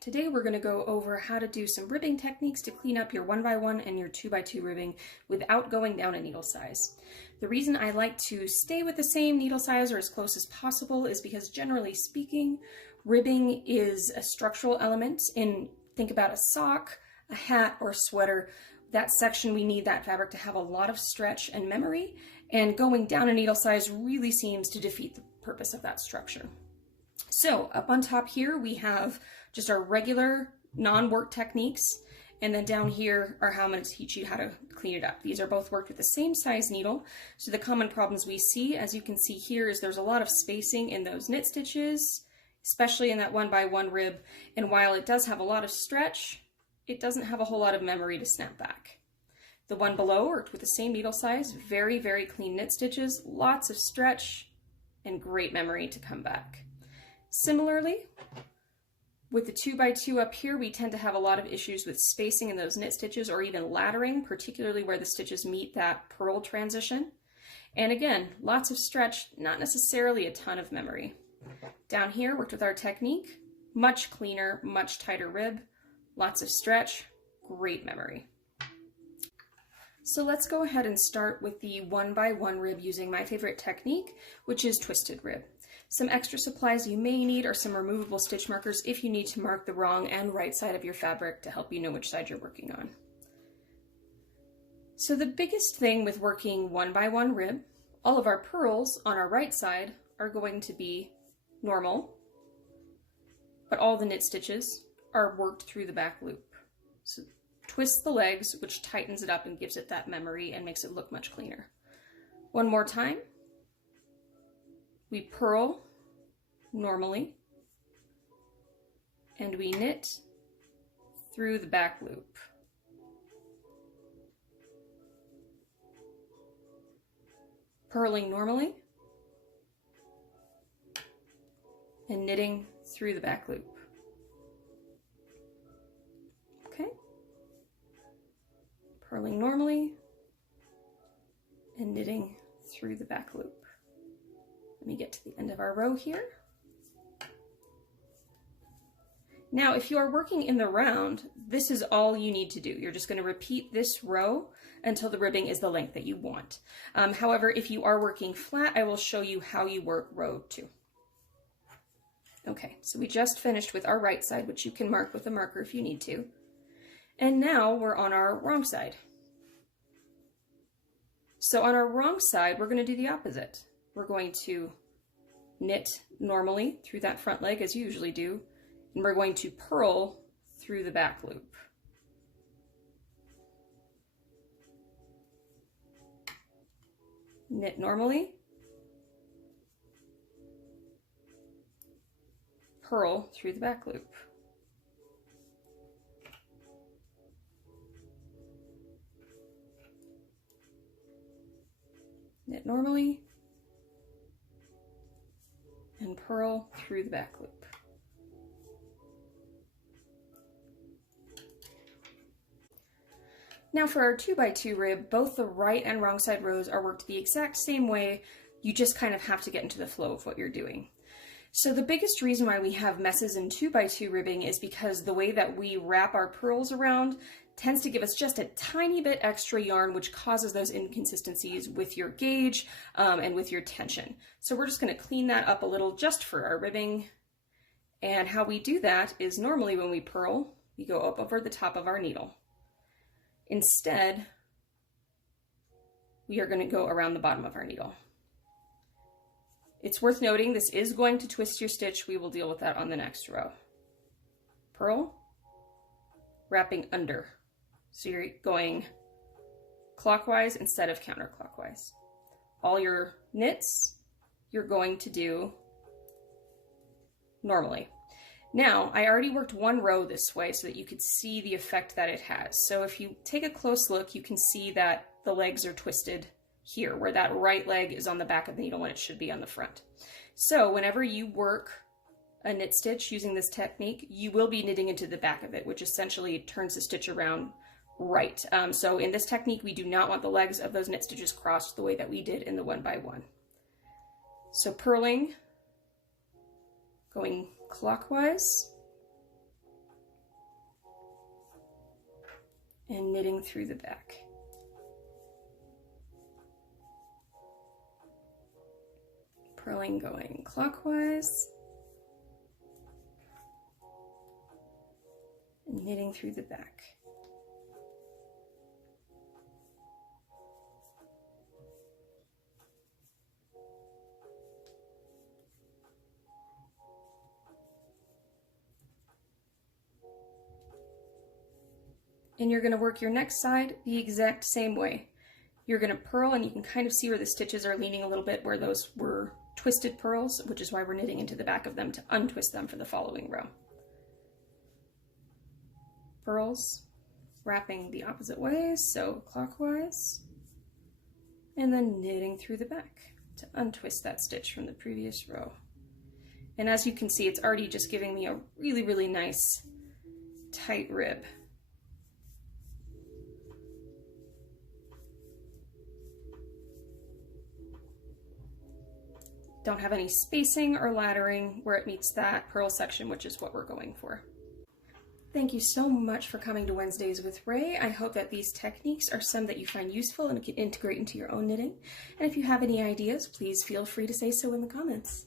Today we're going to go over how to do some ribbing techniques to clean up your 1x1 and your 2x2 ribbing without going down a needle size. The reason I like to stay with the same needle size or as close as possible is because generally speaking, ribbing is a structural element. Think about a sock, a hat, or a sweater. That section, we need that fabric to have a lot of stretch and memory, and going down a needle size really seems to defeat the purpose of that structure. So up on top here, we have just our regular non-work techniques. And then down here are how I'm going to teach you how to clean it up. These are both worked with the same size needle. So the common problems we see, as you can see here, is there's a lot of spacing in those knit stitches, especially in that 1x1 rib. And while it does have a lot of stretch, it doesn't have a whole lot of memory to snap back. The one below worked with the same needle size, very, very clean knit stitches, lots of stretch, and great memory to come back. Similarly, with the 2x2 up here, we tend to have a lot of issues with spacing in those knit stitches or even laddering, particularly where the stitches meet that purl transition. And again, lots of stretch, not necessarily a ton of memory. Down here, worked with our technique, much cleaner, much tighter rib, lots of stretch, great memory. So let's go ahead and start with the 1x1 rib using my favorite technique, which is twisted rib. Some extra supplies you may need are some removable stitch markers if you need to mark the wrong and right side of your fabric to help you know which side you're working on. So the biggest thing with working 1x1 rib, all of our purls on our right side are going to be normal, but all the knit stitches are worked through the back loop. So twist the legs, which tightens it up and gives it that memory and makes it look much cleaner. One more time. We purl normally, and we knit through the back loop. Purling normally, and knitting through the back loop. Okay? Purling normally, and knitting through the back loop. Let me get to the end of our row here. Now, if you are working in the round, this is all you need to do. You're just going to repeat this row until the ribbing is the length that you want. However, if you are working flat, I will show you how you work row 2. Okay, so we just finished with our right side, which you can mark with a marker if you need to. And now we're on our wrong side. So on our wrong side, we're going to do the opposite. We're going to knit normally through that front leg as you usually do, and we're going to purl through the back loop. Knit normally, purl through the back loop. Knit normally, and purl through the back loop. Now for our 2x2 rib, both the right and wrong side rows are worked the exact same way. You just kind of have to get into the flow of what you're doing. So the biggest reason why we have messes in 2x2 ribbing is because the way that we wrap our purls around tends to give us just a tiny bit extra yarn, which causes those inconsistencies with your gauge and with your tension. So we're just going to clean that up a little just for our ribbing. And how we do that is normally when we purl, we go up over the top of our needle. Instead, we are going to go around the bottom of our needle. It's worth noting this is going to twist your stitch. We will deal with that on the next row. Purl, wrapping under. So you're going clockwise instead of counterclockwise. All your knits, you're going to do normally. Now, I already worked one row this way so that you could see the effect that it has. So if you take a close look, you can see that the legs are twisted here, where that right leg is on the back of the needle when it should be on the front. So whenever you work a knit stitch using this technique, you will be knitting into the back of it, which essentially turns the stitch around right. So in this technique, we do not want the legs of those knit stitches crossed the way that we did in the 1x1. So purling, going clockwise, and knitting through the back. Purling going clockwise, and knitting through the back. And you're going to work your next side the exact same way. You're going to purl, and you can kind of see where the stitches are leaning a little bit, where those were twisted purls, which is why we're knitting into the back of them to untwist them for the following row. Purls, wrapping the opposite way, so clockwise, and then knitting through the back to untwist that stitch from the previous row. And as you can see, it's already just giving me a really, really nice tight rib. Don't have any spacing or laddering where it meets that purl section, which is what we're going for. Thank you so much for coming to Wednesdays with Ray. I hope that these techniques are some that you find useful and can integrate into your own knitting. And if you have any ideas, please feel free to say so in the comments.